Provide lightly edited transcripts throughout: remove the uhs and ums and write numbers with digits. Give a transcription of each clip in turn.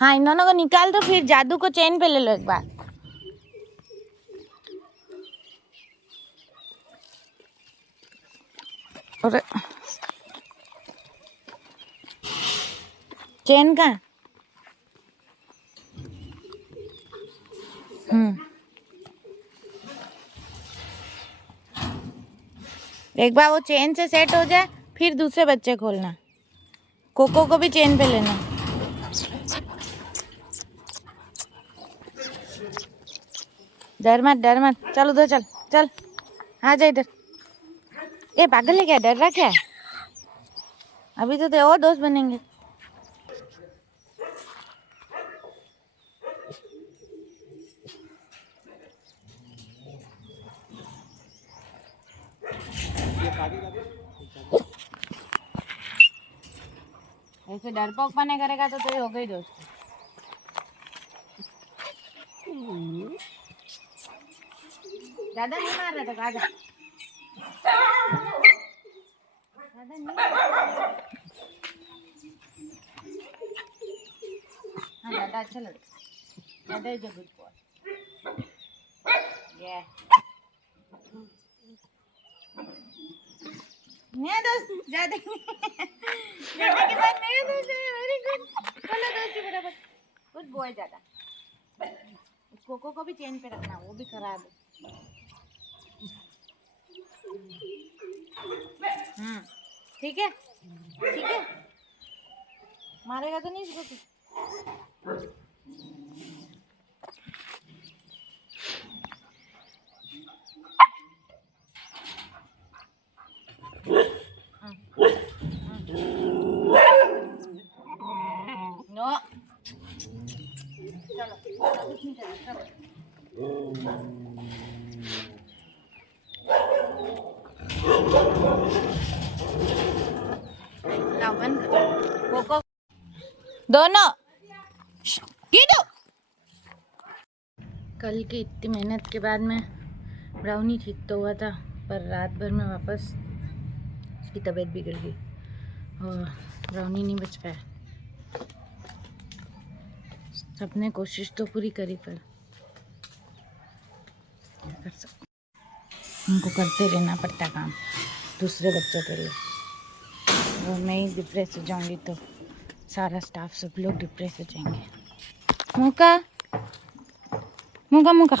हाँ इन दोनों को निकाल दो, फिर जादू को चेन पे ले लो एक बार। और चेन का एक बार वो चेन से सेट हो जाए फिर दूसरे बच्चे खोलना। कोको को भी चेन पे लेना। डर मत चल उधर चल चल आ जा इधर। ये पागल है क्या, डर रहा क्या? अभी तो और दोस्त बनेंगे। ऐसे डरपोक बने करेगा तो हो गई दोस्त। ज्यादा नहीं मार रहा था दादा, ज्यादा नहीं। हाँ दादा अच्छा लगा, दादा इज अ गुड बॉय। ये नहीं दोस्त, ज्यादा ज्यादा के बाद नहीं दोस्त है। वेरी गुड, चलो दोस्ती बराबर, गुड बॉय। ज्यादा कोको को भी चेन पे रखना, वो भी खराब है। ठीक है ठीक है, मारेगा तो नहीं इसको तू। नो चलो कुछ नहीं चलो। कोको दोनों कीटो। कल की इतनी मेहनत के बाद में ब्राउनी ठीक तो हुआ था, पर रात भर में वापस उसकी तबीयत बिगड़ गई और ब्राउनी नहीं बच पाया। सबने कोशिश तो पूरी करी पर क्या कर सकते, उनको करते रहना पड़ता काम दूसरे बच्चों के लिए। और मैं ही डिप्रेस हो जाऊंगी तो सारा स्टाफ सब लोग डिप्रेस हो जाएंगे। मुका मुका मुका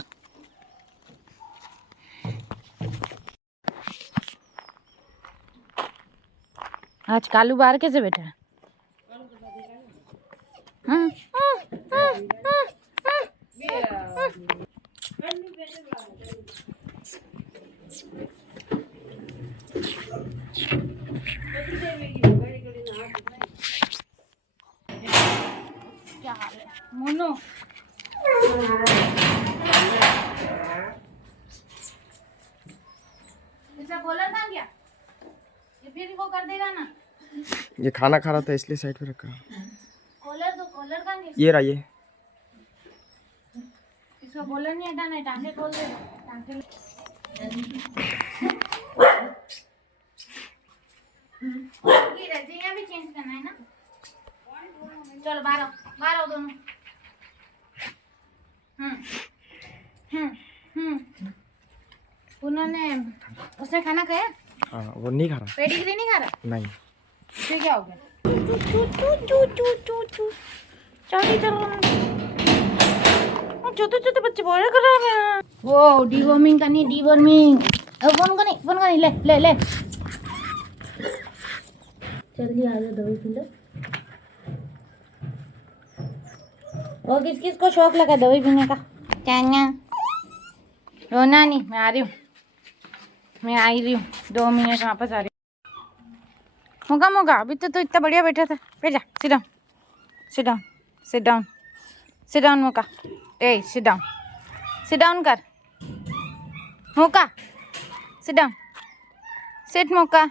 आज कालू बाहर कैसे बैठा है? क्या हाल है मोनू? ऐसा बोला था क्या? ये फिर वो कर देगा ना। ये खाना खा रहा था इसलिए साइड पे रखा। कॉलर तो कॉलर का ये रहा ये। इसको कॉलर नहीं हटाना है, टांगे खोल दे टांगे। ये रजिया भी चेंज करना है ना। चलो बाहर बाहर दोनों। उन्होंने उसने खाना खाया? हाँ वो नहीं खा रहा। पेडिग्री नहीं खा रहा? नहीं। फिर क्या हो गया? छोटे बच्चे बड़े कर रहे हैं। वो डीवर्मिंग का नहीं, डीवर्मिंग। फोन का नहीं ले ले ले। जल्दी आ जाओ, दवाई पी लो। और किस किस को शौक लगा दवाई पीने का? क्या रोना नहीं, मैं आ रही हूँ, मैं आ ही रही हूँ 2 मिनट वापस आ रही हूँ। मोगा अभी तो इतना बढ़िया बैठा था। पे जा, sit down sit down sit down sit down मोका। ए सिट डाउन कर मोका, सिट डाउन सिट मोका।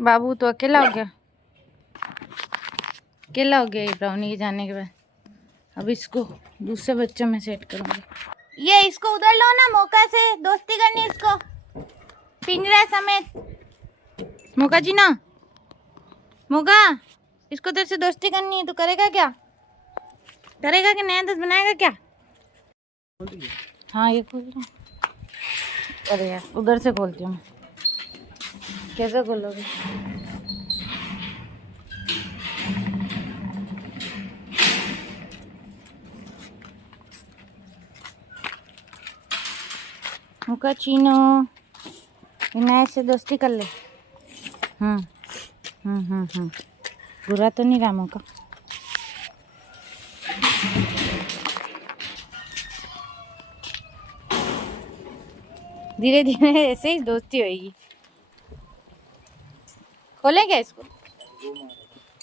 बाबू तो अकेला हो गया ये ब्राउनी के जाने के बाद। अब इसको दूसरे बच्चों में सेट करूँगी। ये इसको उधर लो ना, मौका से दोस्ती करनी इसको पिंजरा समेत। मौका जी ना, मौका इसको तेरे से दोस्ती करनी है, तो करेगा क्या? करेगा कि नया दोस्त बनाएगा क्या? हाँ ये खोल रहा हूँ। अरे यार उधर से खोलती हूँ मैं। कैसे खोलोगे? मुका चीनो नए से दोस्ती कर ले। बुरा तो नहीं रहा मुका। धीरे धीरे ऐसे ही दोस्ती होगी। खोले क्या इसको?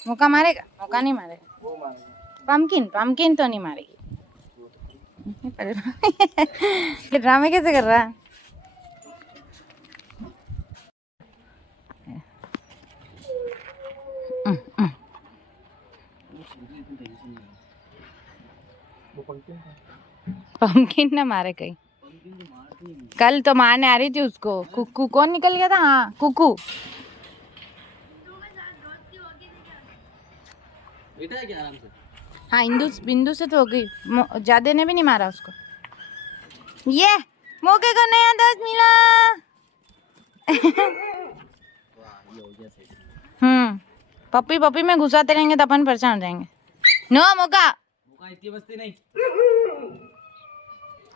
मुका मारेगा? मुका नहीं मारेगा। पंपकिन तो नहीं मारेगी। ये ड्रामे कैसे कर रहा है? पंपकिन ना मारे कहीं। कल तो मारने आ रही थी उसको। कुकू कौन निकल गया था? हाँ कुकू। बेटा क्या आराम से? हाँ बिंदु से तो हो गई। ज्यादा ने भी नहीं मारा उसको। ये मौके को नया दोस्त मिला। पप्पी में घुसाते रहेंगे तो अपन परेशान हो जाएंगे। नो मौका इतनी बस्ती नहीं।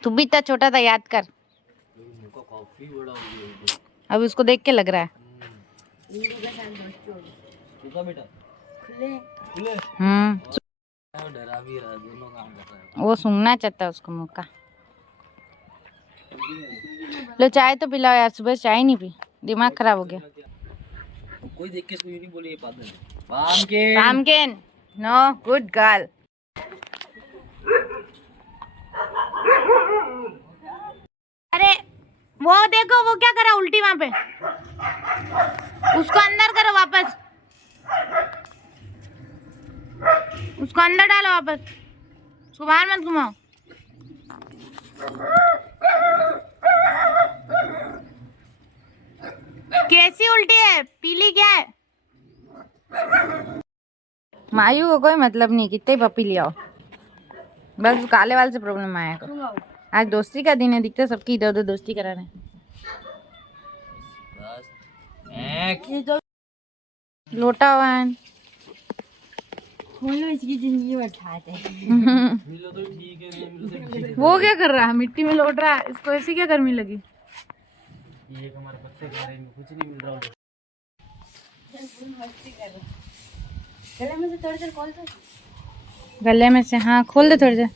तू भी इतना छोटा था, याद कर। काफी बड़ा हो गया अब उसको देख के लग रहा है। बेटा डरा भी रहा, दोनों काम कर रहा है। वो सूंघना चाहता है उसको मौका। लो चाय तो पिलाओ यार, सुबह चाय नहीं पी, दिमाग खराब हो गया। कोई देख के इसको ये नहीं बोले ये पागल है। पामकिन नो गुड गर्ल। अरे वो देखो वो क्या करा उल्टी वहां पे। उसको अंदर करो वापस। उसको अंदर डालो वापस। उसको बाहर मत घुमाओ। कैसी उल्टी है? पीली क्या है? मायू को कोई मतलब नहीं, कितने पपी ले आओ, बस काले वाले से प्रॉब्लम आया को। आज दोस्ती का दिन है, दिखता सबकी इधर उधर दोस्ती करा रहे हैं। लोटा हुआ है। इसकी जिंदगी बैठाते मिलो तो ठीक है, नहीं मिलो तो ठीक है। वो क्या कर रहा है? मिट्टी में लौट रहा है। इसको ऐसी क्या गर्मी लगी? ये हमारे बच्चे खा रहे हैं, कुछ नहीं मिल रहा उनको। गले में से हाँ खोल दे थोड़ी देर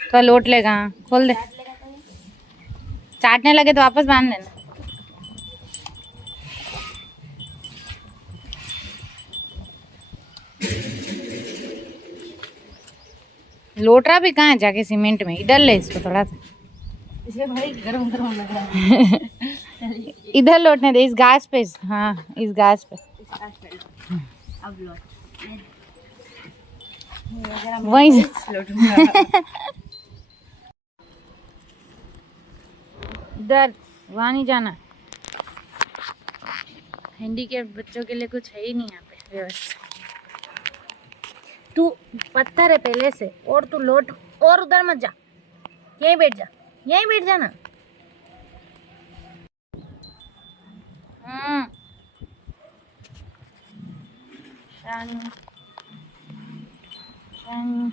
तो लौट लेगा। हाँ खोल दे। चाटने लगे तो वापस बांध देना। लोट रहा भी कहाँ है? जाके सीमेंट में इधर ले इसको थोड़ा सा। इसे भाई गरम गरम लग रहा है। इधर लौटने दे, इस घास पे। हाँ इस घास पे। अब लौट वहीं इधर, वहाँ नहीं जाना। हैंडीकैप बच्चों के लिए कुछ है ही नहीं यहाँ पे व्यवस्था। तू पत्थर है पहले से, और तू लौट और उधर मत जा। यहीं बैठ जा, यहीं बैठ जा ना। शानी शानी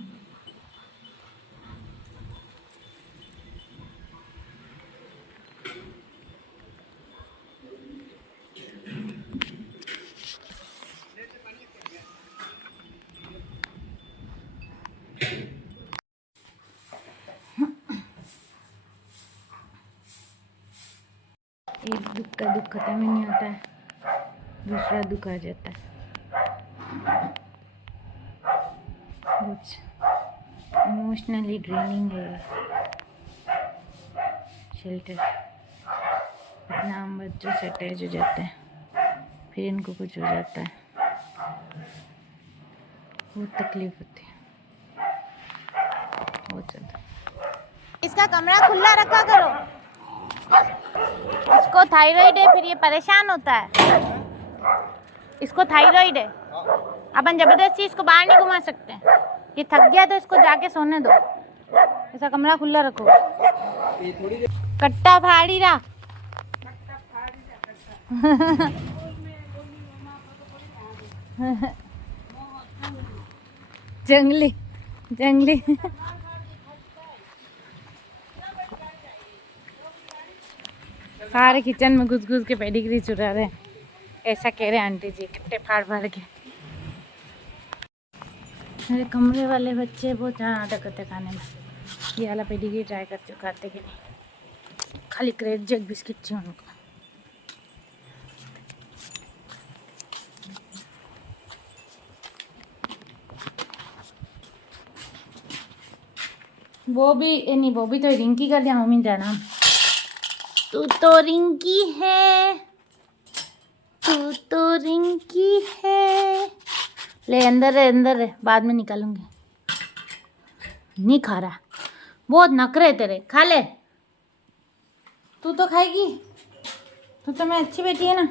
एक दुख का दुख खत्म ही नहीं होता है, दूसरा दुख आ जाता है। कुछ इमोशनली ड्रेनिंग है शेल्टर। इतना हम बच्चों से अटैच हो जाते हैं, फिर इनको कुछ हो जाता है, बहुत तकलीफ होती है, बहुत ज़्यादा। इसका कमरा खुला रखा करो। इसको थायराइड है, फिर ये परेशान होता है। इसको थायराइड है। अपन जबरदस्ती इसको बाहर नहीं घुमा सकते। ये थक गया तो इसको जाके सोने दो, ऐसा कमरा खुला रखो। कट्टा फाड़ी रहा। जंगली जंगली। सारे किचन में घुस घुस के पेडिग्री चुरा रहे, ऐसा कह रहे आंटी जी, कट्टे फाड़ फाड़ के। मेरे कमरे वाले बच्चे बहुत नाटक करते खाने में। ये वाला पेडिग्री ट्राई करते हो, खाते कि नहीं। खाली क्रेट जग बिस्किट चाहिए उनको। वो भी नहीं, वो भी तो रिंकी कर दिया मम्मी का नाम। तू तो रिंकी है, तू तो रिंकी है। ले अंदर है, अंदर है, बाद में निकालूंगी। नहीं खा रहा, बहुत नखरे तेरे, खा ले। तू तो खाएगी, तू तो मैं अच्छी बेटी है ना।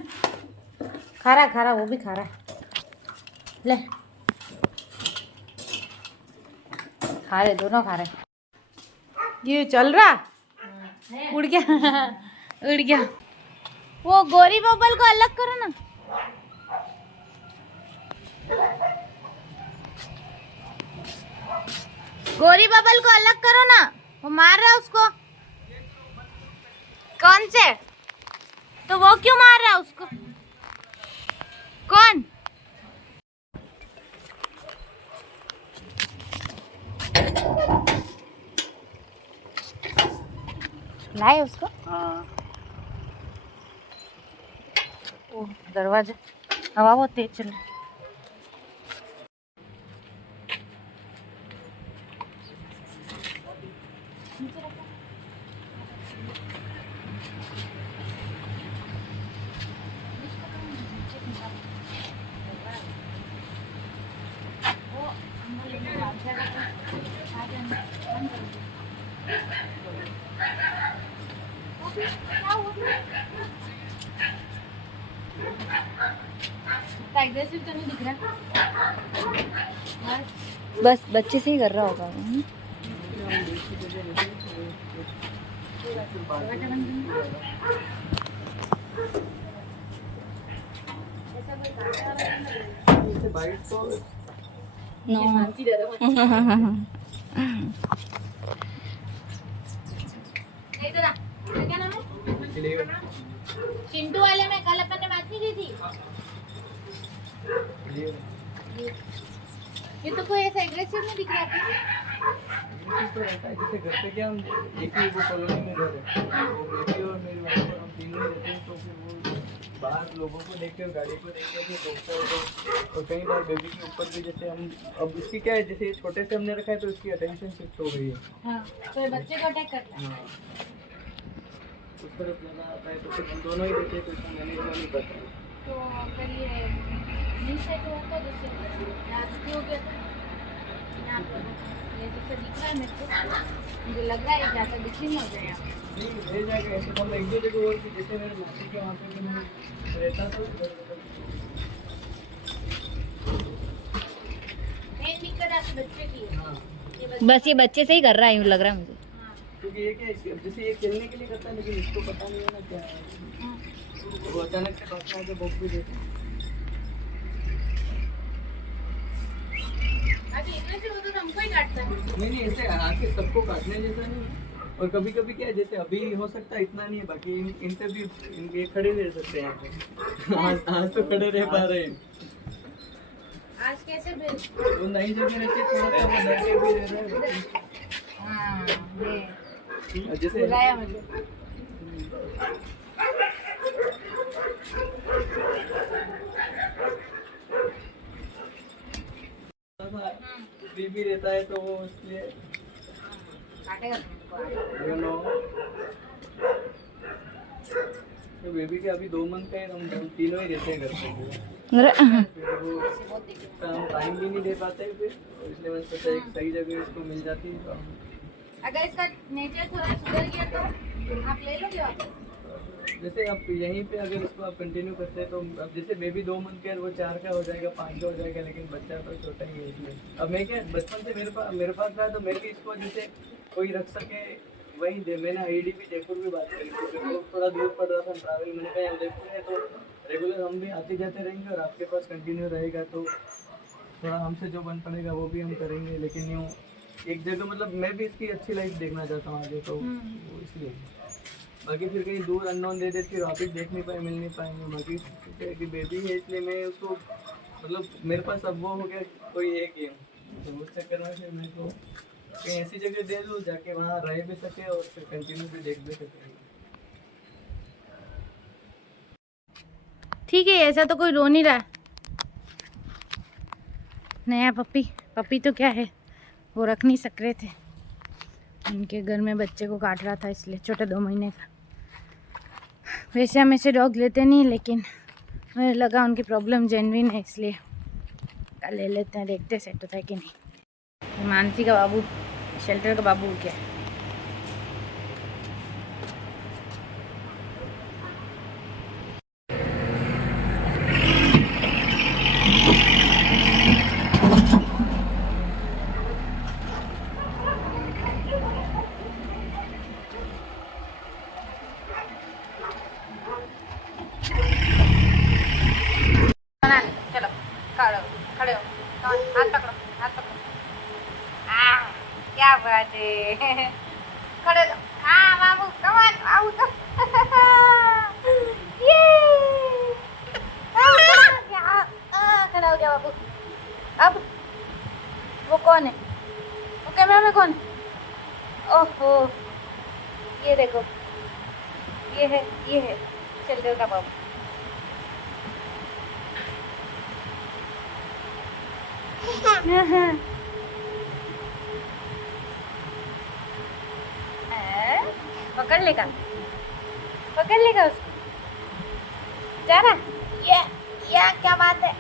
खा रहा, वो भी खा रहा है। ले खा रहे, दोनों खा रहे। ये चल रहा, उड़ गया उड़ गया। वो गोरी बबल को अलग करो ना। गोरी बबल को अलग करो ना, वो मार रहा है उसको। कौन से? तो वो क्यों मार रहा है उसको? कौन? लाए उसको? हाँ। ओ दरवाजा, हवा बहुत तेज चल रही है। एग्रेसिव तो नहीं दिख रहा, बस बच्चे से ही कर रहा होगा। क्या नाम है? चिंटू वाले में कल अपन ने बात नहीं की थी। ये तो कोई ऐसा एग्रेसिव नहीं दिख रहा था। तो रहता है जैसे घर पे क्या हम एक ही वो कॉलोनी में घर है, तो बेबी और मेरी वाइफ और हम तीनों ही रहते हैं, तो फिर वो बाहर लोगों को देख के और गाड़ी को देख के रोकता है। तो कई बार बेबी के ऊपर भी जैसे हम, अब इसकी क्या है, जैसे छोटे से हमने रखा है तो इसकी अटेंशन शिफ्ट हो गई है। हाँ, तो ये बच्चे को अटैक करता है। हाँ, उस तरफ ज़्यादा आता है, तो फिर हम दोनों ही रहते हैं, तो इसका मैनेज नहीं करता है। तो फिर ये नीचे तो होता जैसे यहाँ हो गया था, यहाँ पे ये जैसे दिख रहा है मेरे को, मुझे लग रहा है ज़्यादा दिखी नहीं हो जाए यहाँ पे। नहीं रह जाएगा ऐसे, हम एक दो जगह और भी, जैसे मेरे मौसी के वहाँ पे भी मैं रहता था, मेन दिक्कत आपके बच्चे की है। हाँ, बस ये बच्चे से ही कर रहा है, यूँ लग रहा है मुझे। क्योंकि ये क्या है, जैसे ये खेलने के लिए करता है, लेकिन इसको पता नहीं है ना क्या है, वो अचानक से काटना है तो भोग भी देता है। अच्छा इतने से होता तो हमको ही काटता है। नहीं ऐसे आके सबको काटने जैसा नहीं है, और कभी कभी क्या है, जैसे अभी हो सकता है इतना नहीं है, बाकी इन पे भी ये खड़े रह सकते हैं यहाँ पे। आज तो खड़े रह पा रहे हैं। आज कैसे वो नई जगह रहते थोड़ा सा वो डर के भी रह रहे हैं। हाँ ये जैसे बुलाया मुझे। फ्री भी रहता है तो वो इसलिए काटेगा you know, तो बेबी के अभी 2 मंथ का है, हम तीनों ही रहते हैं घर पे। फिर वो हम टाइम भी नहीं दे पाते फिर, तो इसलिए मैंने सोचा एक सही जगह इसको मिल जाती है तो हम अगर इसका नेचर थोड़ा सुधर गया तो आप ले लोगे वापस। जैसे आप यहीं पे अगर इसको आप कंटिन्यू करते हैं तो अब जैसे बेबी 2 मंथ के वो 4 का हो जाएगा, 5 का हो जाएगा, लेकिन बच्चा तो छोटा ही है इसलिए अब मैं क्या बचपन से मेरे पास रहा तो मैं भी इसको जैसे कोई रख सके वही दे। मैंने आईडी भी जयपुर भी बात करी थी, तो थोड़ा दूर पड़ रहा था ट्रैवल, मैंने कहा उदयपुर है तो रेगुलर हम भी आते जाते रहेंगे और आपके पास कंटिन्यू रहेगा तो थोड़ा हमसे जो बन पड़ेगा वो भी हम करेंगे। लेकिन यूँ एक जगह मतलब मैं भी इसकी अच्छी लाइफ देखना चाहता हूँ आगे, तो वो इसलिए बाकी फिर कहीं दूर अननोन दे देते फिर वापिस देख नहीं पाए, मिल नहीं पाएंगे। बाकी कि बेबी है इसलिए मैं उसको मतलब मेरे पास अब वो हो गया कोई एक ही है, तो उस चक्कर में फिर मैं तो कहीं ऐसी जगह दे दूँ जाके वहाँ रह भी सके और फिर कंटिन्यू भी देख भी सके। ठीक है, ऐसा तो कोई रो नहीं रहा। नया पपी तो क्या है, वो रख नहीं सक रहे थे, उनके घर में बच्चे को काट रहा था इसलिए, छोटा 2 महीने का। वैसे हम ऐसे डॉग लेते नहीं, लेकिन मुझे लगा उनकी प्रॉब्लम जेन्युइन है इसलिए कल ले लेते हैं, देखते सेट होता है कि नहीं। मानसी का बाबू शेल्टर का बाबू क्या है। चलो खड़े हो, हाथ पकड़ो, हाथ पकड़ो। क्या बात है, खड़े हो। बाबू कमान आओ तो ये खड़ा हो गया बाबू। अब वो कौन है, वो कैमरा में कौन है? ओहो, ये देखो, ये है शेल्टर का बाबू। पकड़ लेगा उसको, जा रहा। ये क्या बात है,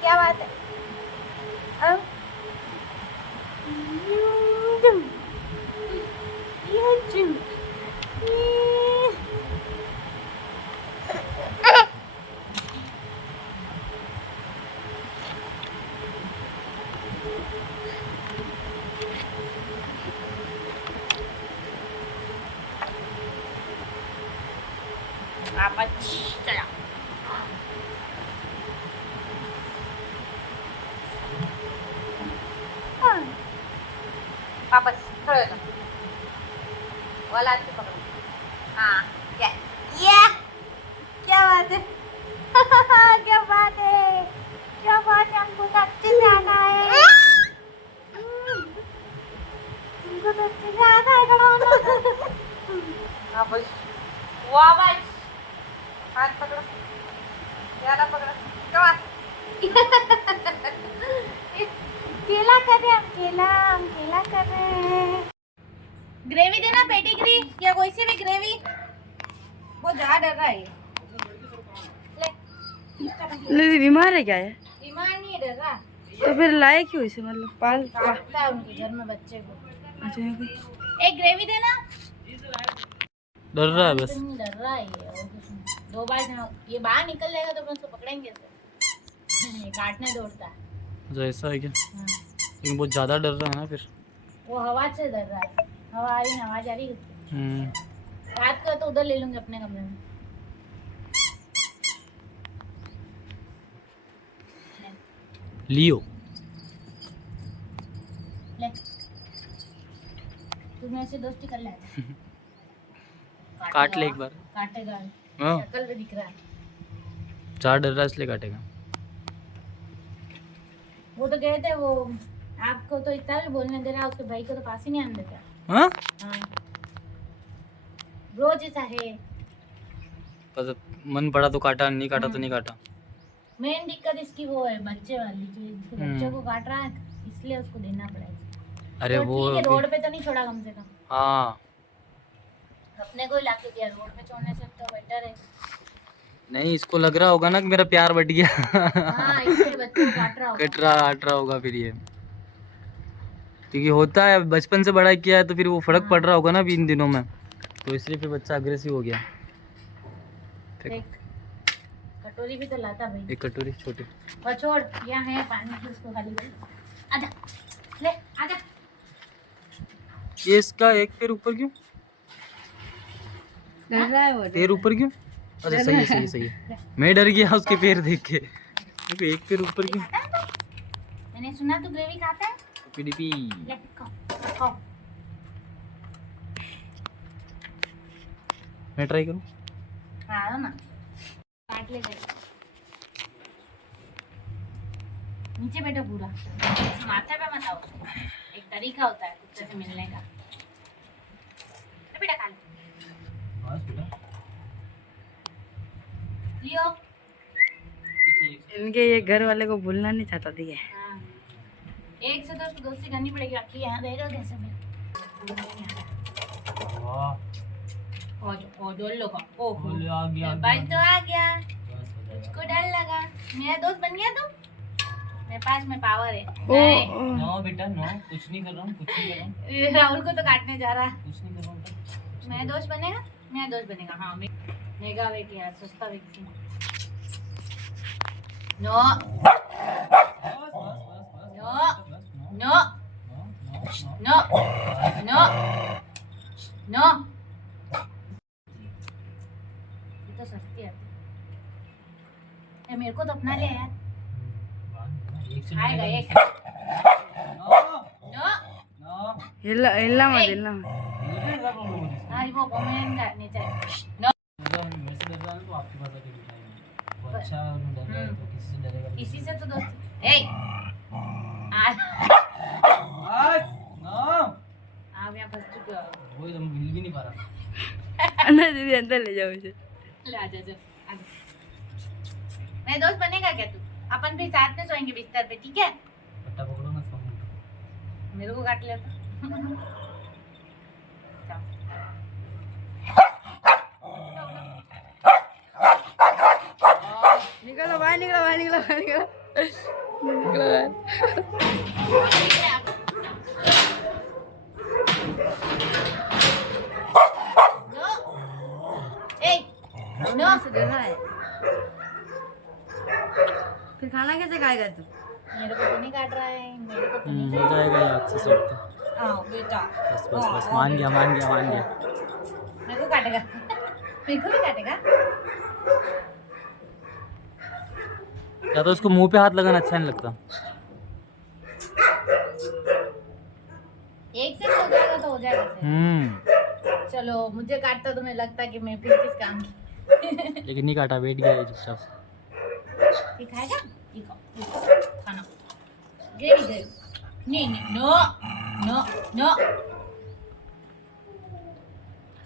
क्या बात है। अब वापस चला। वापस खड़े हो जाओ, वाला हाथ पकड़ो। हाँ, ये क्या बात है क्या बात है, क्या बात है, हमको तो अच्छे से आना है, हमको तो अच्छे से आना है। वापस वापस हाथ पकड़ो, ज़्यादा पकड़ो, कमा केला कर रहे हैं, हम केला कर रहे हैं। ग्रेवी देना, पेडिग्री या कोई सी भी ग्रेवी। वो जा डर रहा है, ले बीमार है क्या है? बीमार नहीं है, डर रहा। तो फिर लाए क्यों इसे, मतलब काटता है उनके घर में बच्चे को। अच्छा, एक ग्रेवी देना। डर रहा है बस, डर रहा है ये, और कुछ नहीं। 2 बार ये बाहर निकल जाएगा तो अपन उसको पकड़ेंगे ये काटने दौड़ता है। जो ऐसा है क्या? हाँ। लेकिन बहुत ज़्यादा डर रहा है ना फिर। वो हवा से डर रहा है, हवा आ रही है, आवाज आ रही है। रात को तो उधर ले लूंगे अपने कमरे में। लियो ले, तू मेरे से दोस्ती कर ले। काट ले एक बार। काटेगा, हाँ, शक्ल पे दिख रहा है। ज़्यादा डर रहा है इसलिए काटेगा। वो तो गए थे, वो आपको तो इतना भी बोलने दे रहा, उसके भाई को तो पास ही नहीं आने देता। हाँ, रोज ऐसा है। पर मन पड़ा तो काटा, नहीं काटा तो नहीं काटा। मेन दिक्कत इसकी वो है बच्चे वाली, जो इसके बच्चे को काट रहा है इसलिए उसको देना पड़ेगा। अरे तो वो ठीक है, रोड पे तो नहीं छोड़ा कम से कम, हाँ, अपने को ही लाके दिया। रोड पे छोड़ने से तो बेटर है। नहीं इसको लग रहा होगा ना कि मेरा प्यार बढ़ गया। हाँ, इसलिए बच्चे को काट रहा होगा। काट रहा होगा फिर ये, क्योंकि होता है बचपन से बड़ा किया है तो फिर वो फर्क पड़ रहा होगा ना अभी इन दिनों में, तो इसलिए फिर बच्चा अग्रेसिव हो गया। देख कटोरी भी तो लाता भाई। एक कटोरी छोटी। और छोड़ यहाँ है पानी की, उसको खाली कर। आजा ले आजा। ये इसका एक पैर ऊपर क्यों? डर रहा है वो, पैर ऊपर क्यों? अच्छा सही है सही है सही है। मैं डर गया उसके पैर देख के। देखो एक पैर ऊपर क्यों? मैंने सुना तू ग्रेवी खाता है। पीडीपी। ले खाओ खाओ। मैं ट्राई करूं? हाँ ना काट ले गए। नीचे बैठो पूरा, माथे पे मत आओ। एक तरीका होता है कुत्ते से मिलने का। बेटा खा ले। बस बेटा। लियो। इनके ये घर वाले को भूलना नहीं चाहता थी ये। हाँ। एक से तो उसको दोस्ती करनी पड़ेगी। आपकी यहाँ रहेगा कैसे भी। वाह ओ डोल लो का। ओ बोले आ गया। बस तो आ गया। बस हो जाएगा। मुझको डर लगा। मेरा दोस्त बन गया तुम। मेरे पास में पावर है। नो बेटा नो, कुछ नहीं कर रहा हूँ, कुछ नहीं कर रहा हूँ, नहीं। राहुल को तो काटने जा रहा है। कुछ नहीं कर रहा हूँ। मेरा दोस्त बनेगा। मेरा दोस्त बनेगा। हाँ मेगा वेट यार, सस्ता weight. No no no no no. ये तो सस्ती आती है। मेरे को तो अपना ले यार। आएगा एक। नो हिला हिला मत हिला मत। हाँ वो कमेंट करनी चाहिए। नो किसी से तो दोस्त। ए आप यहाँ फंस चुके हो। वही तो मिल भी नहीं पा रहा। अंदर दीदी अंदर ले जाओ इसे। ले आजा जा आजा। मेरा दोस्त बनेगा क्या तू? अपन भी साथ में सोएंगे बिस्तर पे, ठीक है? पट्टा पकड़ो ना इसका। मेरे को काट लिया था। निकलो बाहर निकलो बाहर निकलो बाहर निकलो निकलो बाहर। नो से डर रहा है। फिर खाना कैसे खाएगा तू? मेरे को तो नहीं काट रहा है। मेरे को तो नहीं हो जाएगा यार से सेट तो। आओ बेटा। बस बस बस मान गया मान गया मान गया। मेरे को काटेगा। मेरे को भी काटेगा। या तो उसको मुंह पे हाथ लगाना अच्छा नहीं लगता। एक से हो जाएगा तो हो जाएगा से। चलो मुझे काटता तो मैं लगता कि मैं फिर किस काम की। लेकिन नहीं काटा, बैठ गया चुपचाप। खाएगा? खाना ग्रेवी ग्रेवी। नहीं नहीं नो नो नो।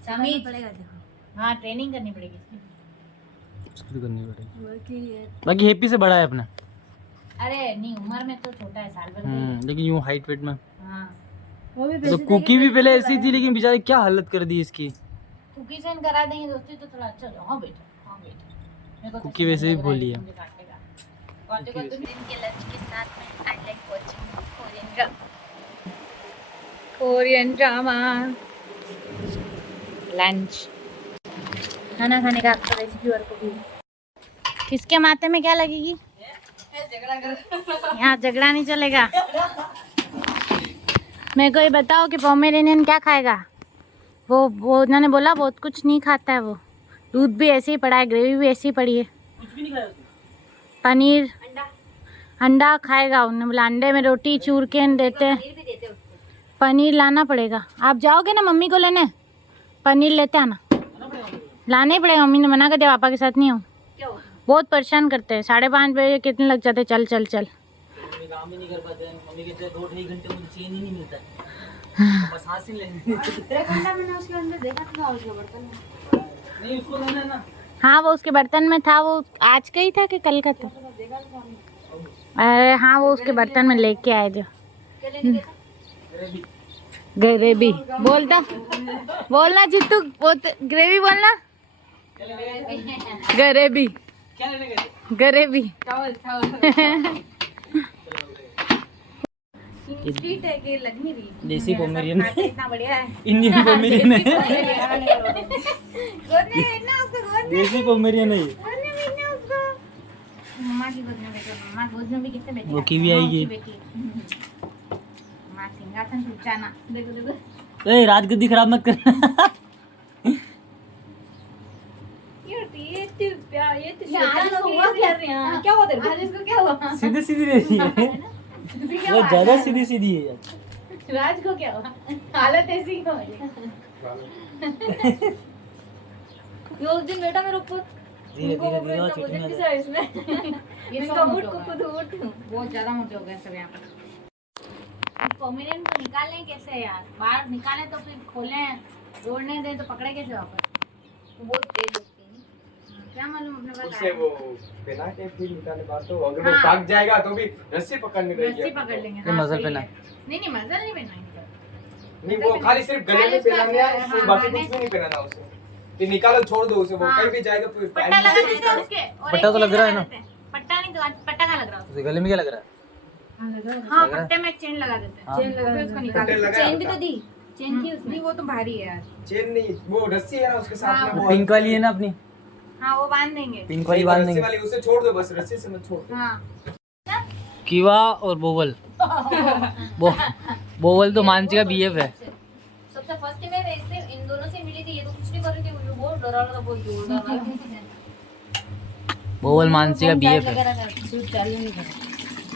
समीर पड़ेगा देखो। हाँ ट्रेनिंग करनी पड़ेगी इसकी। उसकी तो करनी पड़ेगी। बाकी हैप्पी से बड़ा है अपना। अरे नहीं उम्र में तो छोटा है, साल भर का ही है। लेकिन यूं हाइट वेट में। हाँ वो भी तो कुकी भी पहले ऐसी थी, लेकिन बेचारे क्या हालत कर दी इसकी। कुकी से करा देंगे दोस्ती तो थोड़ा अच्छा हो। हाँ बेटा हाँ बेटा। मेरे को तो कुकी वैसे भी लग रहा भोली है। मुझे काटेगा। कौन को दिन के लंच के साथ में I like watching Korean drama. Lunch खाना खाने का आपका रेसिपी और को भी। किसके माथे में क्या लगेगी? यहाँ झगड़ा नहीं चलेगा। मेरे को ये बताओ कि पोमेरेनियन क्या खाएगा? वो उन्होंने बोला बहुत कुछ नहीं खाता है वो। दूध भी ऐसे ही पड़ा है, ग्रेवी भी ऐसी ही पड़ी है। पनीर अंडा खाएगा। उन्होंने बोला अंडे में रोटी चूर के देते हैं। पनीर लाना पड़ेगा। आप जाओगे ना मम्मी को लेने? पनीर लेते आना। लाना ही पड़ेगा। मम्मी ने मना कर दिया पापा के साथ नहीं हो। बहुत परेशान करते हैं। 5:30 बजे कितने लग जाते? चल चल चल। काम ही नहीं कर पाते हैं। मम्मी कहते हैं 2-2.5 घंटे मुझे चैन ही नहीं मिलता है। बस सांस ही लेनी। मैंने उसके अंदर देखा था उसके बर्तन में। नहीं उसको लेना है ना। हाँ वो उसके बर्तन में था। वो आज का ही था कि कल का था? अरे हाँ वो उसके बर्तन में लेके आए जो। ग्रेवी बोलता बोलना चित्तू। ग्रेवी बोलना। Gravy gravy. स्वीट है कि लग नहीं रही। देसी पोमेरियन खाते इतना बढ़िया है। इंडियन पोमेरियन है गोद में बैठना उसको, गोद में देसी पोमेरियन है ये। गोद में बैठना उसको। मम्मा की गोद में बैठो, मम्मा गोद में भी किससे बैठे? वो कीवी आएगी। माँ सिंहासन सुचाना। देखो देखो ए राजगद्दी खराब मत करना क्या हुआ तेरे को? इसको क्या हुआ? सीधी सीधी रहती है वो ज्यादा सीधी सीधी है यार। राज को क्या हुआ? हालत ऐसी क्यों है? ये उस दिन बेटा मेरे ऊपर धीरे धीरे धीरे वो चिकनी आ जाए। इसमें ये इनका सब उठ मोटे को हो खुद गए। उठ। बहुत ज्यादा मोटे हो गए सब यहाँ पर। पोमेरियन को निकालें कैसे यार? बाहर निकालें तो फिर खोलें, दौड़ने दें तो पकड़े कैसे वापस? बहुत तेज होती है। क्या मालूम अपने पास उससे आया। वो पहना के फिर निकालने बाद तो अगर वो हाँ। भाग जाएगा तो भी रस्सी पकड़ने रस्सी पकड़ लेंगे। ये हाँ, मजल सही पहना है। नहीं मजल नहीं पहनाएंगे। नहीं वो खाली सिर्फ गले में पहनाने है, हाँ, फिर बाकी मैंने- कुछ भी नहीं पहनाना उसे। फिर निकालो छोड़ दो उसे, वो हाँ। कहीं भी जाएगा फिर पट्टा टाइम लगा नहीं देते उसका। हैं उसके। और पट्टा एक तो चेन लग रहा है लगा ना? देते हैं। पट्टा नहीं तो पट्टा क्या लग रहा है? उसे गले में क्या लग रहा है? हाँ लग रहा है? पट्टे में एक चेन लगा देते हैं। हाँ। चेन लगा फिर उसको निकाल पट्टे देते हैं। लगाया चेन भी होता। तो दी, चेन थी उसमें। नहीं वो तो भारी है यार। चेन नहीं, वो रस्सी है ना उसके साथ हाँ, में वो वो पिंक वाली है ना अपनी, हाँ वो बांध देंगे। पिंक वाली बांध रस्सी देंगे। वाली उसे छोड़ दो, बस रस्सी से मत छोड़ दो। हाँ कीवा और बोवल बोवल तो मानसी का बीएफ है। सबसे फर्स्ट में मैं इससे इन दोनों से मिली थी, ये तो कुछ नहीं कर रही थी, मुझे बहुत डरा रहा था, बहुत जोर डरा रहा था। बोवल मानसी का बीएफ है। वगैरह कर सूट चालू नहीं कर।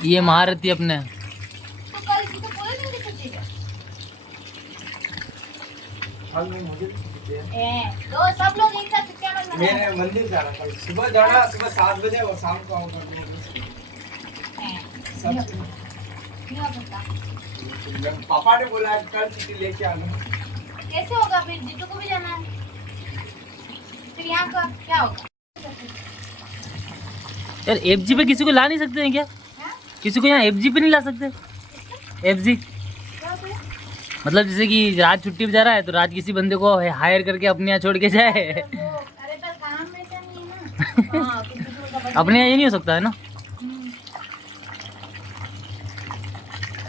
ये महारथी अपने तो कल की तो पूरे दिन की छुट्टी है। हाल में मुझे भी छुट्टी है। तो सब लोग एक साथ छुट्टियां मनाना। मेरे मंदिर जाना कल, सुबह जाना, सुबह 7 बजे और शाम को आओ कर सब। नहीं हो सकता। पापा ने बोला है कल छुट्टी लेके आना। कैसे होगा फिर? जीतू को भी जाना है। फिर यहाँ का क्या होगा? यार एफजी पे किसी को ला नहीं सकते हैं क्या? हाँ? किसी को यहाँ एफजी पे नहीं ला सकते? एफजी क्या होता है? मतलब जैसे कि राज छुट्टी पे जा रहा है तो राज किसी बंदे को हायर करके अपने यहाँ छोड़ के जाए। अरे पर काम में ऐसा नहीं है ना। हाँ, किसी को का अपने यहाँ ये नहीं हो सकता है ना?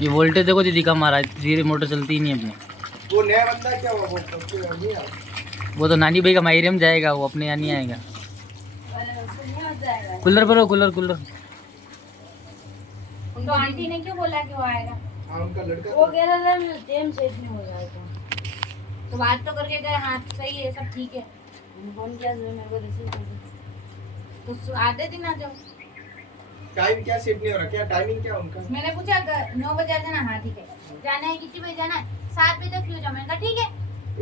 ये वोल्टेज देखो दीदी का मारा, धीरे मोटर चलती ही नहीं अपने। वो नया बंदा क्या हुआ, वो उसके नहीं आया। वो तो नानी भाई का मायरे में जाएगा, वो अपने यहाँ नहीं आएगा। कूलर पर हो, कूलर कूलर। तो आंटी ने क्यों बोला कि वो आएगा? हाँ उनका लड़का वो तो- कह रहा था टाइम सेट नहीं हो जाएगा। तो बात तो करके गए, हाँ सही है सब ठीक है। फोन किया जो मेरे को रिसीव कर दिया। तो आधे दिन आ जाओ। टाइम क्या सेट नहीं हो रहा, क्या टाइमिंग क्या उनका? मैंने पूछा 9 बजे आ जाना। हाँ ठीक है। जाना है कितने बजे जाना है? 7 बजे तक फ्री हो जाओ। मैंने कहा ठीक है।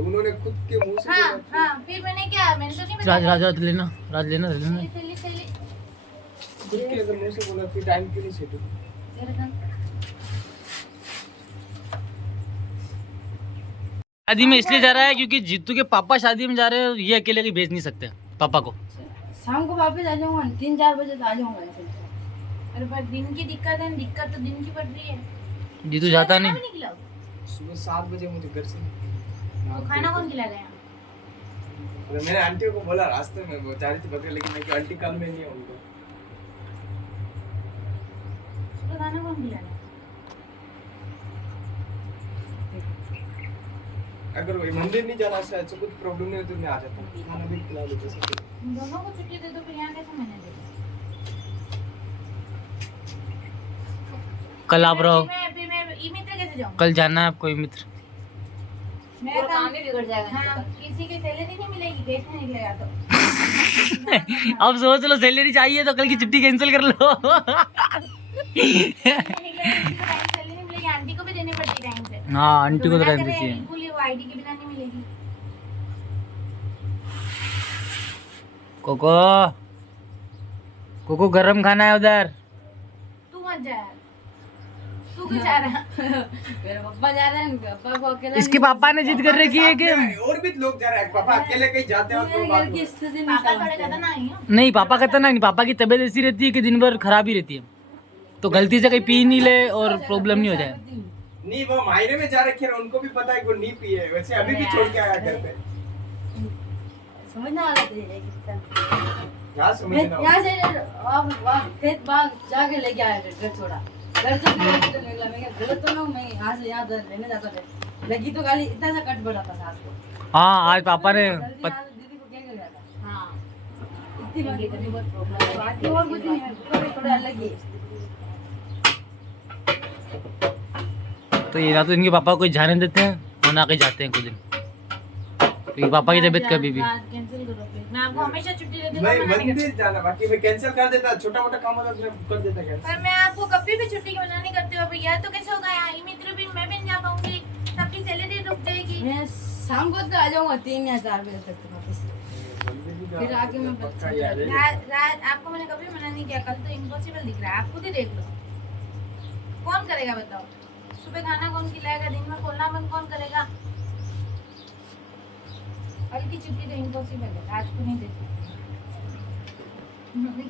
उन्होंने खुद के मुंह से हाँ बोला। हाँ फिर मैंने क्या, मैंने तो नहीं राज बताया। राज राज लेना, राज लेना लेना। सही खुद के अगर मुंह से बोला फिर टाइम क्यों नहीं सेट हो? शादी में इसलिए जा रहा है क्योंकि जीतू के पापा शादी में जा रहे हैं और ये अकेले भी भेज नहीं सकते पापा को। शाम को वापस आ जाऊंगा, 3-4 बजे तो आ जाऊंगा ऐसे। अरे पर दिन की दिक्कत है, दिक्कत तो दिन की पड़ रही है। जीतू जाता खाना नहीं। भी खिलाओ। सुबह 7 बजे मुझे घर से तो खाना कौन खिला रहे हैं? मैंने आंटी को बोला रास्ते में, वो जा रही थी बकरे, लेकिन मैं कि आंटी कल में नहीं है उनको। तो खाना कौन खिला रहा है? अगर वही मंदिर नहीं जाना शायद से कुछ प्रॉब्लम नहीं होती तो मैं आ जाता, खाना भी खिला देते सब। दोनों को छुट्टी दे दो, फिर यहाँ कैसे मैनेज होगा? कल आप रहो, फिर मैं ई मित्र कैसे जाऊँ? कल जाना है आपको मित्र। मेरा और काम भी बिगड़ जाएगा। हाँ, किसी की सैलरी नहीं मिलेगी, कैसे निकलेगा तो? अब सोच लो सैलरी चाहिए तो कल की छुट्टी कैंसिल कर लो। सैलरी नहीं मिलेगी, आंटी को भी देनी पड़ती टाइम से। हाँ आंटी को तो मना टाइम कर रहे हैं, चाहिए। बिल्कुल ही वो आईडी के बिना नहीं मिलेगी। कोको कोको गरम खाना है उधर। तू मत जा यार, तू क्यों जा रहा? मेरे पापा जा रहे हैं, पापा को अकेला इसके पापा ने जिद कर रखी है कि और भी लोग जा रहे हैं, पापा अकेले कहीं जाते हैं और कोई बात घर की नहीं। स्थिति नहीं पापा थोड़े समझते। ज्यादा ना आई हो। नहीं पापा कहता नहीं, पापा की तबीयत ऐसी रहती है कि दिन भर खराब ही रहती है, तो गलती से कहीं पी नहीं ले और प्रॉब्लम नहीं हो जाए। नहीं वो मायने में जा रखे हैं, उनको भी पता है कि वो नहीं पिए, वैसे अभी भी छोड़ के आया घर पे। समझना वाला चाहिए किसका। यहाँ समझना यहाँ से आप वहाँ खेत बाग जाके लेके आया घर छोड़ा। घर से किलोमीटर निकला, मैं क्या गलत तो ना हूँ, मैं यहाँ से यहाँ लेने जाता था, लगी तो गाली इतना सा कट पड़ा था साथ को। हाँ आज पापा ने जल्दी यहाँ से दीदी को क्या कर रहा था, हाँ इतनी बहुत प्रॉब्लम है, बाकी और कुछ नहीं है, थोड़ा अलग ही है। तो ये ना तो इनके पापा को जाने देते हैं और ना कहीं जाते हैं कुछ दिन, क्योंकि पापा की तबीयत कभी भी। कैंसिल करो प्लीज, मैं आपको हमेशा छुट्टी देती हूँ, नहीं मना नहीं करती। मंदिर जाना, बाकी मैं कैंसिल कर देता, छोटा मोटा काम होता है कर देता पर कैंसिल। मैं आपको कभी भी छुट्टी की मना नहीं करती हूँ भैया, तो कैसे होगा यहाँ मित्र भी मैं भी नहीं जा पाऊंगी, सबकी सैलरी रुक जाएगी। मैं शाम को तो आ जाऊंगा 3 या 4 बजे तक वापस, फिर आके मैं पक्का याद है। रात आपको मैंने कभी मना नहीं किया, कल तो इम्पॉसिबल दिख रहा है, आप खुद ही देख लो। कौन करेगा बताओ, सुबह खाना कौन खिलाएगा, दिन में खोलना बंद कौन करेगा। कल की छुट्टी तो इम्पॉसिबल है, आज को नहीं दे सकती।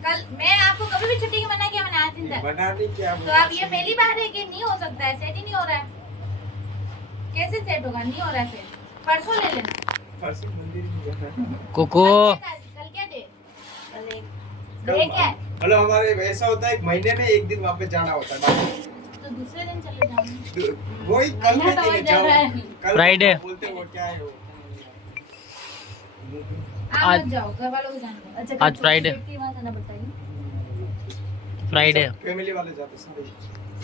कल मैं आपको कभी भी छुट्टी की मना किया मैंने आज दिन तक, बना नहीं क्या तो अब ये पहली बार है कि नहीं हो सकता है, सेट ही नहीं हो रहा है। कैसे सेट होगा, नहीं हो रहा है सेट, परसों ले लेना। परसों मंदिर नहीं जाना। कोको कल क्या डे, कल एक डे क्या है, हेलो हमारे ऐसा होता है, एक महीने में एक दिन वहाँ पे जाना होता है, बाकी तो दूसरे दिन चले जाऊंगी। वही कल महीना के तो दिन वही जाओ, चल रहा है। कल Friday। बोलते वो क्या है वो। आप मत जाओ, घर वालों को जाने दो। अच्छा आज Friday। वहाँ जाना पड़ता है। फ्राइडे, फैमिली वाले जाते सारे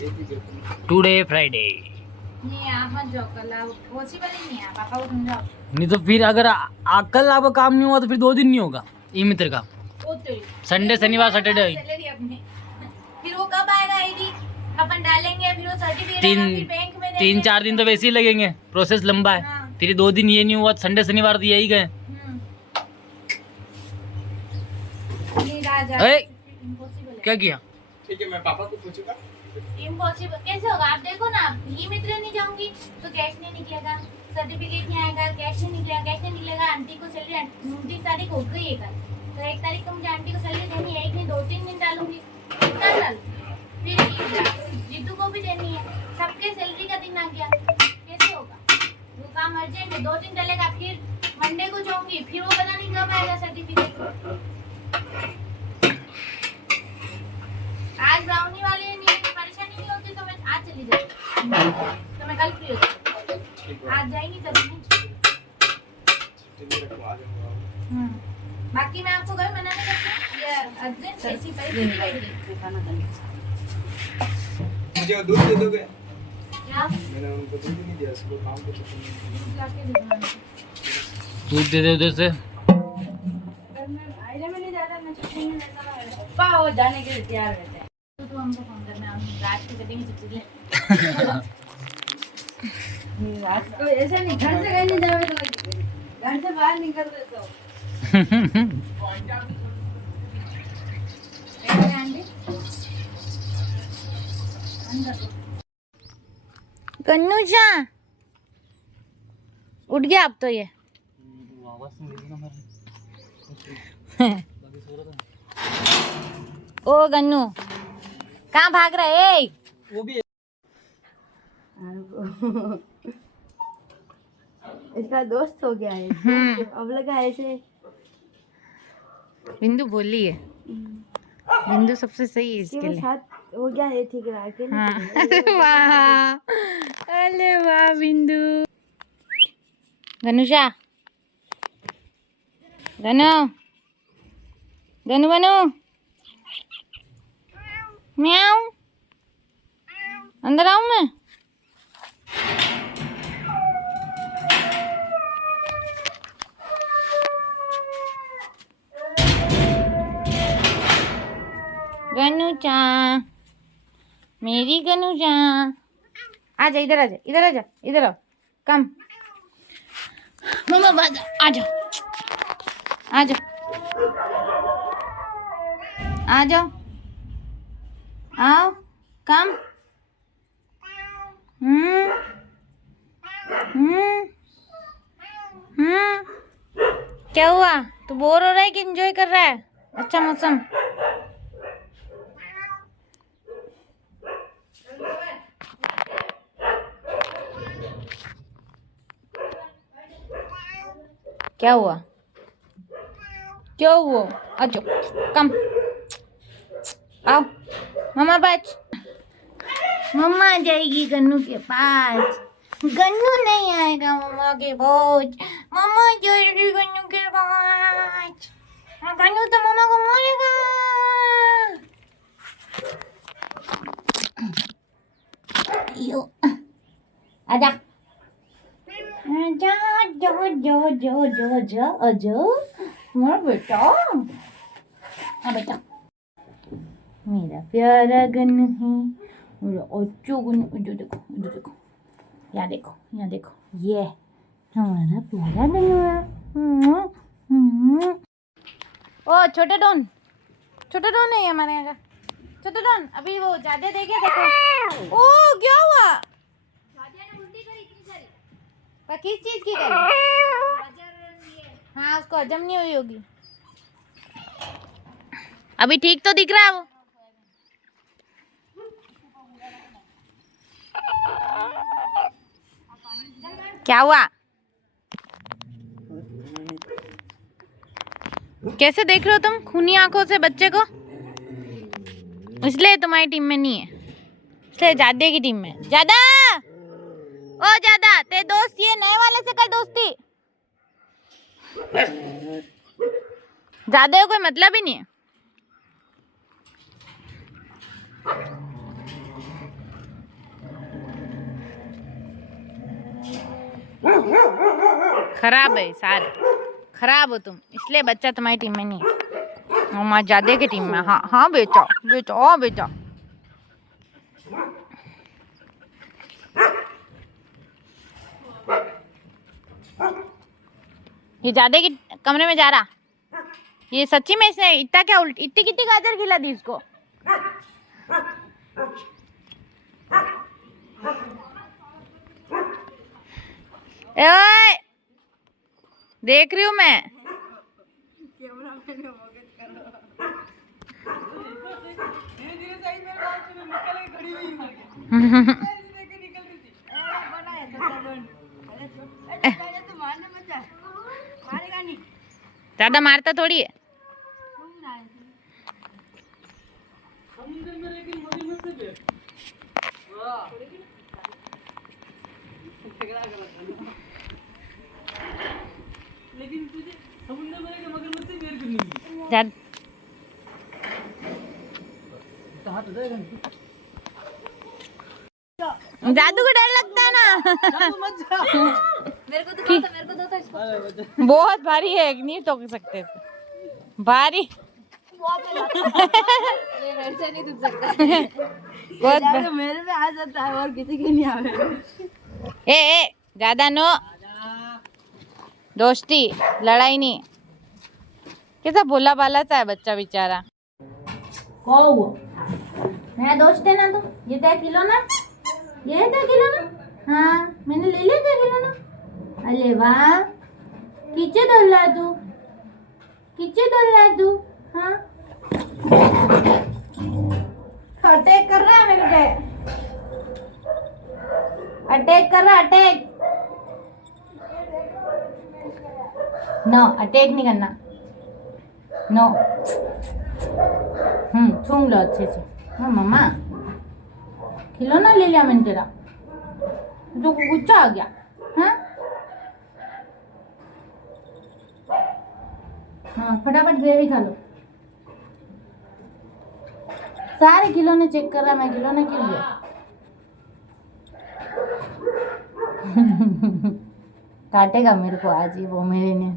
एक ही दिन। Today Friday. नहीं आप मत जाओ, कल पॉसिबल ही नहीं है, पापा को समझाओ। नहीं तो फिर अगर कल आपका काम नहीं हुआ तो फिर 2 दिन नहीं होगा ई मित्र का, ओ तेरी, संडे शनिवार सैटरडे। सैलरी अपनी, फिर वो कब आएगा आईडी, अपन डालेंगे, फिर वो सर्टिफिकेट आएगा, फिर बैंक में देंगे। 3-4 दिन तो वैसे ही लगेंगे, प्रोसेस लंबा है। हाँ। फिर 2 दिन ये नहीं हुआ, संडे शनिवार तो यही गए। नहीं राजा, ए! इम्पॉसिबल है। क्या किया? ठीक है, मैं पापा को पूछूंगा। इम्पॉसिबल कैसे होगा, आप देखो ना, आप ये मित्र नहीं जाऊंगी तो कैश नहीं निकलेगा, सर्टिफिकेट नहीं आएगा, कैश नहीं निकलेगा, कैश नहीं निकलेगा। आंटी को सैलरी 29 तारीख हो गई है कल, तो 1 तारीख को मुझे आंटी को सैलरी देनी है, एक नहीं 2-3 दिन डालूंगी, कितना डाल, फिर जीतू को भी देनी है, सबके सैलरी का दिन आ गया, कैसे होगा। वो काम अर्जेंट है, 2 दिन चलेगा, फिर मंडे को जाऊंगी, फिर वो पता नहीं कब आएगा सर्टिफिकेट। आज ब्राउनी वाले नहीं परेशानी नहीं होती तो मैं आज चली जाती, तो मैं कल फ्री होती, आज जाएंगी तभी नहीं। बाकी मैं आपको घर मना नहीं करती, ये अर्जेंट ऐसी परिस्थिति रहेगी। खाना खाने मुझे वो दूध दे दोगे? क्या मैंने उनको दूध ही नहीं दिया, सुबह काम पे तो दूध लाके दे दूँगा। दूध दे दे उधर से। घर में आईने में नहीं जाता, मैं छुट्टी में रहता था, मेरे पापा वो जाने के लिए तैयार रहते हैं। तो हमको फोन करना, हम रात की कटिंग छुट्टी ले। रात को ऐसे नहीं, घर से कहीं नहीं जावे तो घर से बाहर निकलते तो कन्नूजा उठ गया अब तो ये। ओ गन्नू कहाँ भाग रहा है? वो भी इसका दोस्त हो गया है, अब लगा ऐसे। बिंदु बोली है, बिंदु सबसे सही है इसके लिए। साथ हो गया है, ठीक रहा के हाँ वाह, अरे वाह बिंदु। गनुषा, गनु गनु गनु म्याऊ, अंदर आऊं मैं? गनुचा, मेरी गनुचा, आजा इधर, आजा इधर, आजा इधर आओ, कम मम्मा बाज, आ जाओ आ जाओ आ जाओ, आओ कम। क्या हुआ, तू बोर हो रहा है कि एंजॉय कर रहा है अच्छा मौसम? क्या हुआ, क्या हुआ, आ जाओ कम, आओ मम्मा बच। मम्मा जाएगी गन्नू के पास, गन्नू नहीं आएगा मम्मा के पास, मम्मा जाएगी गन्नू के पास, गन्नू तो मम्मा को मारेगा। यो आजा आजा, जो जो जो जो जो जो मेरा बेटा, हाँ बेटा, मेरा प्यारा गन्नू है, मेरा अच्छो गन्नू। इधर देखो, इधर देखो, यहाँ देखो, यहाँ देखो, ये हमारा प्यारा गन्नू है। ओ छोटे डॉन, छोटे डॉन है ये हमारे यहाँ का छोटे डॉन। अभी वो ज्यादा देखे देखो। ओ क्या हुआ? पर किस चीज की करी? हाँ उसको हजम नहीं हुई होगी। अभी ठीक तो दिख रहा है वो। क्या हुआ? कैसे देख रहे हो तुम खूनी आंखों से बच्चे को? इसलिए तुम्हारी टीम में नहीं है, इसलिए जादे की टीम में। ज्यादा ओ ज्यादा, तेरे दोस्त ये नए वाले से कर दोस्ती। ज्यादा कोई मतलब ही नहीं है। खराब है सारे, खराब हो तुम, इसलिए बच्चा तुम्हारी टीम में नहीं है। मम्मा ज्यादा की टीम में। हाँ हाँ बेटा, बेटा, हाँ बेटा। ये ज्यादा के कमरे में जा रहा। ये सच्ची में इसने इतना क्या इतनी कितनी गाजर खिला दी इसको? ओए देख रही हूँ मैं। ज्यादा मारता थोड़ी है। लेकिन तुझे समुद्र में रहेगा मगरमच्छ से बेर करनी है। जादू को डर लगता है ना। मेरे को तो मेरे को दो तो इसको। बहुत भारी है, नहीं टोक सकते इसे। भारी ये मेरे से नहीं दुख सकता। बहुत मेरे में आ जाता है और किसी के नहीं आवे। ए ज्यादा नो दोस्ती, लड़ाई नहीं। कैसा भोला भाला सा है बच्चा बेचारा। को मेरा दोस्त है ना, तो ये तय किलो ना, ये तय किलो ना। हाँ मैंने ले लिया तय किलो ना। अरे वाह, किचे डोल रहा तू, किचे डोल रहा तू। हाँ अटैक कर रहा है मेरे पे, अटैक कर रहा, अटैक। नो अटैक नहीं करना, नो। छूंग लो अच्छे से। हाँ मम्मा खिलौना ले लिया मैंने तेरा, तो गुस्सा आ गया। हाँ हाँ फटाफट ग्रेवी खा लो। सारे खिलौने चेक कर रहा, मैं खिलौने क्यों लिया? काटेगा मेरे को आज ही वो, मेरे ने।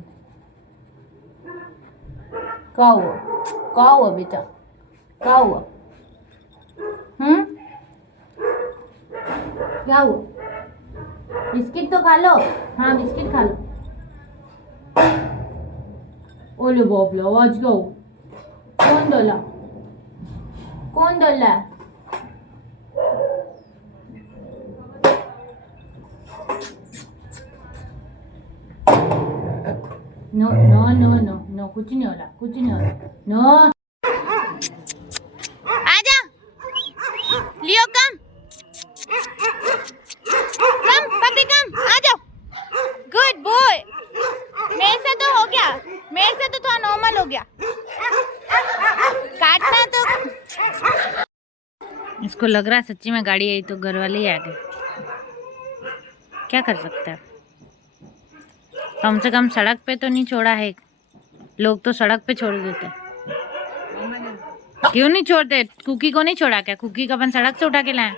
क्या हुआ बेटा, क्या हुआ? क्या हुआ? बिस्किट तो खा लो। हाँ बिस्किट खा लो। ओले बाप लो, आज क्या हुआ? कौन डोला, कौन डोला? No no no no no, कुछ नहीं हो रहा, कुछ नहीं हो रहा। नो आजा लियो, कम कम पपी कम, आ जाओ। Good boy. मेरे से तो हो गया, मेरे से तो थोड़ा नॉर्मल हो गया। काटना तो उसको लग रहा है सच्ची में गाड़ी आई तो घर वाले ही आ गए। क्या कर सकते हैं, कम से कम सड़क पे तो नहीं छोड़ा है। लोग तो सड़क पे छोड़ देते। क्यों नहीं छोड़ते? कुकी को नहीं छोड़ा क्या? कुकी को अपन सड़क से उठा के लाए।